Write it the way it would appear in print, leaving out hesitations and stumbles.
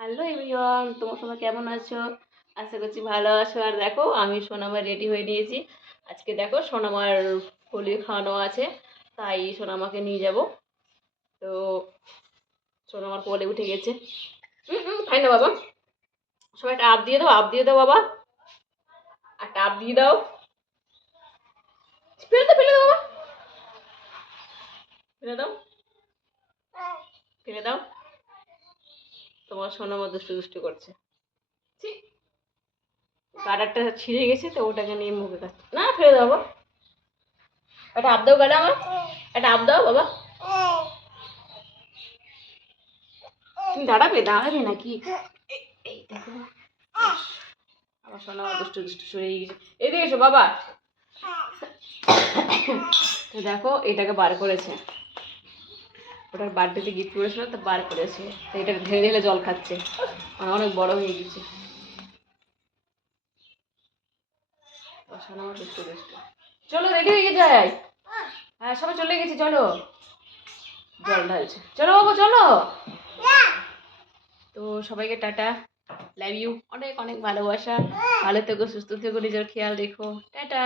Hello everyone, তোমার সবাই কেমন আছো? আশা করছি ভালো আছো। আর দেখো আমি সোনামার রেডি হয়ে নিয়েছি। আজকে দেখো সোনামার হোলি খাওয়ানো আছে, তাই সোনামাকে নিয়ে যাব। তো সোনামার কোলে উঠে গেছে। খাই না বাবা, সবাই একটা আপ দিয়ে দাও, আপ দিয়ে দাও বাবা, একটা আপ দিয়ে দাও। ফেলে দাও বাবা, ফেলে দাও, ফেলে দাও। তোমার সোনামা দুষ্টু দুষ্টু করছে। কাটারটা ছিঁড়ে গেছে, তো ওটাকে নিয়ে মুখে খাচ্ছে না। ফেলে দাও বাবা, একটা আপ দাও গেলে আমার, একটা আপ দাও বাবা। তুমি দাঁড়াবে দাঁড়াবে নাকি? এই দেখো আমার সোনা দুষ্টু দুষ্টু সরে গেছে। এদিকে এসো বাবা। তো দেখো এটাকে বার করেছে, ওটার বার্থডেতে গিফট করেছিল তো বার করেছে। তো এটাকে ঢেলে ঢেলে জল খাচ্ছে, অনেক বড় হয়ে গেছে। সোনা আমার দুষ্টু দুষ্টু। চলো রেডি হয়ে যাই। হ্যাঁ সবাই চলে গেছে, চলো। জল ঢালছে, চলো বাবা চলো। তো সবাইকে টাটা, লাভ ইউ, অনেক অনেক ভালোবাসা। ভালো থেকো, সুস্থ থেকো, নিজের খেয়াল রেখো, টাটা।